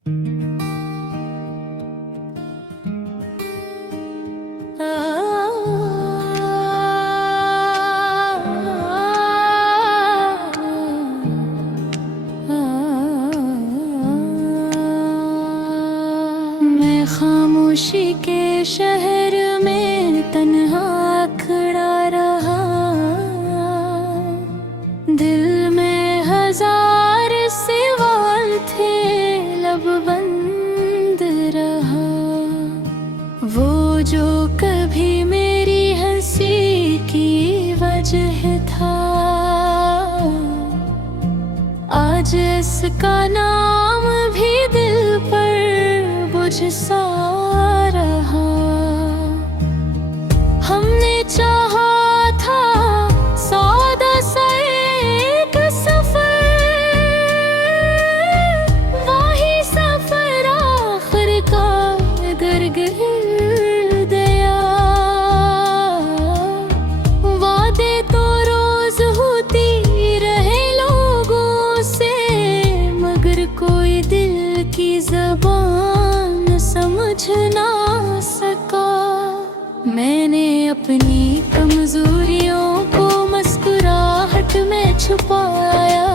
मैं खामोशी के शहर में तन्हा खड़ा रहा, दिल में हजार सवाल थे, लब बंद रहा। वो जो कभी मेरी हंसी की वजह था, आज इसका नाम भी दिल पर बुझ सा रहा। हमने चाहा था सौदा सा एक सफर, वही सफर आखिर का दर गिर गया। वादे तो रोज होती रहे लोगों से, मगर कोई दिल की ज़बान समझ ना सका। मैंने अपनी कमजोरियों को मुस्कुराहट में छुपाया,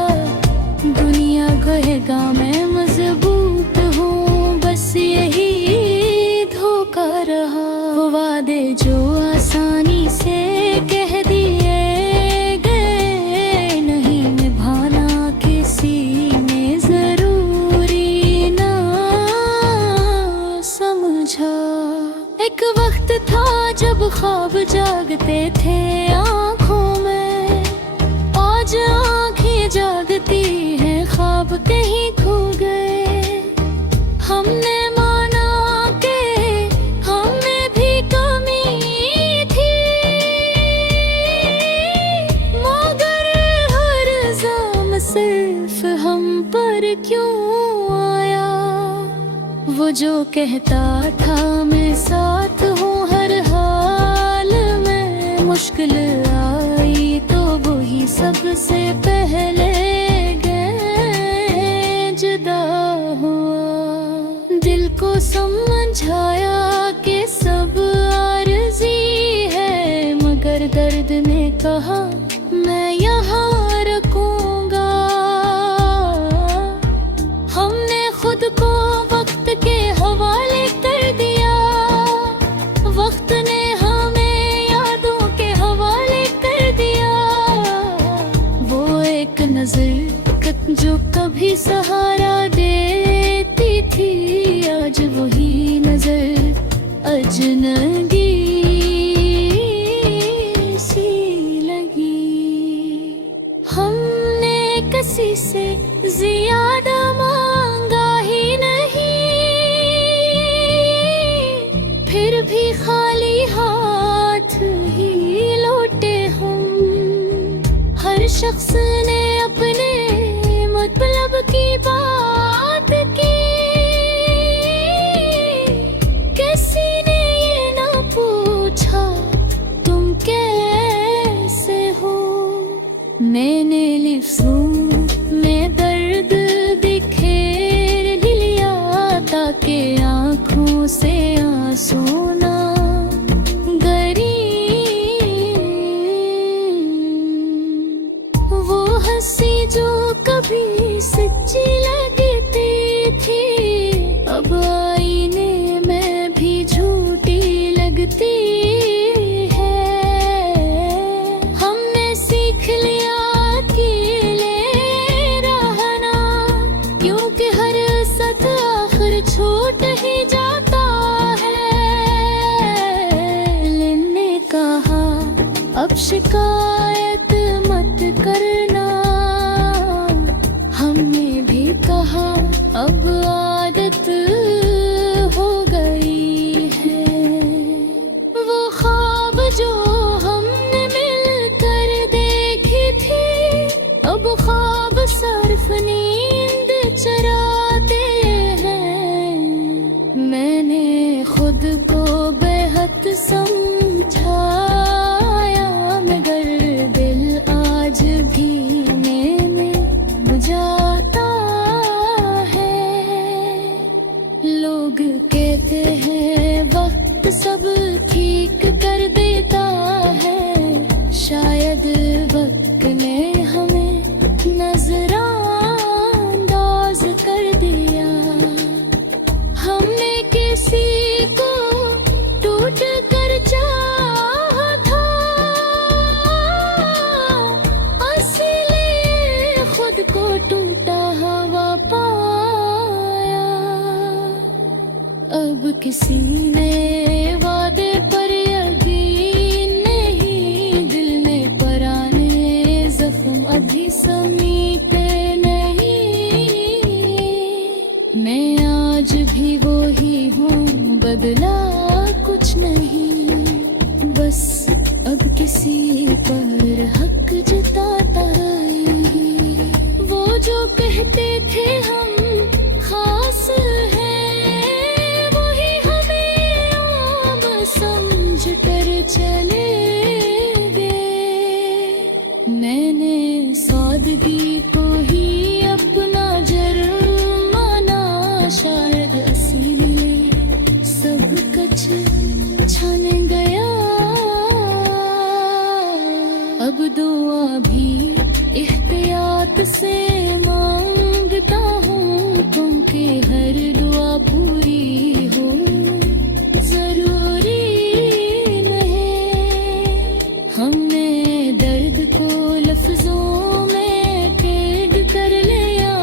दुनिया कहेगा मैं मजबूत हूँ, बस यही धोखा रहा। वो वादे जो आसानी से कह दिए गए, नहीं निभाना किसी ने जरूरी ना समझा। एक वक्त था जब ख्वाब जागते थे आँखों में, आज आँखें जागती हैं ख्वाब कहीं खो गए। हमने माना कि हमें भी कमी थी, मगर हर इल्जाम सिर्फ हम पर क्यों आया। वो जो कहता था मैं साथ हूँ हर हाल में, मुश्किल आई तो वही सबसे पहले गए जुदा हुआ। दिल को समझाया कि सब आरज़ी है, मगर दर्द ने कहा मैं यहाँ रखूंगा। हमने खुद को वक्त के हवाले कर दिया, वक्त ने हमें यादों के हवाले कर दिया। वो एक नजर जो कभी सहारा देती थी, आज वही नजर अजनबी सी लगी। हमने किसी से ज्यादा मांगा ही नहीं, फिर भी खाली हाथ ही लौटे हम। हर शख्स ने अपने मतलब की बात की, किसी ने ये ना पूछा तुम कैसे हो। मैंने लफ्ज़ों में दर्द बिखेर लिया, ताकि आँखों से आंसू ना गिरे। वो हंसी जो कभी सच्ची लगती थी, अब आईने में भी झूठी लगती है। हमने सीख लिया अकेले रहना, क्योंकि हर सत आखिर छूट ही जाता है। लेने कहा अब शिकायत मत करना, हमने भी कहा अब आदत हो गई है। वो ख्वाब जो हमने मिलकर देखी थी, अब ख्वाब सिर्फ नींद चराते हैं। मैंने खुद को बेहद समझाया, मगर दिल आज भी मैंने बुझाता है। किसी ने वादे पर यकीन नहीं, दिल में पराने जख्म अभी समीपे नहीं। मैं आज भी वो ही हूँ, बदला कुछ नहीं, बस अब किसी पर हक जताता नहीं। वो जो कहते थे हम खास हैं, वही हमें आम समझ कर चले गए। मैंने सादगी को ही अपना जर्म माना, शायद इसीलिए सब कुछ छन गया। अब दुआ भी एहतियात से मांगता हूँ, क्योंकि हर दुआ पूरी हो जरूरी नहीं। हमने दर्द को लफ्जों में कैद कर लिया,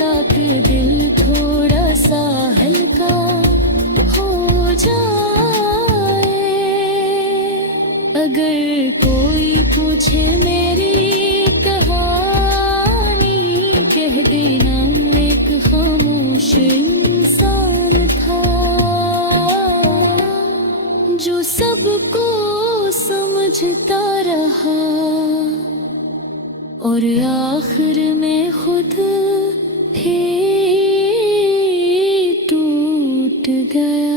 ताकि दिल थोड़ा सा हल्का हो जाए। अगर कोई पूछे मेरी कहानी, कह देना एक खामोश इंसान था, जो सबको समझता रहा और आखिर में खुद ही टूट गया।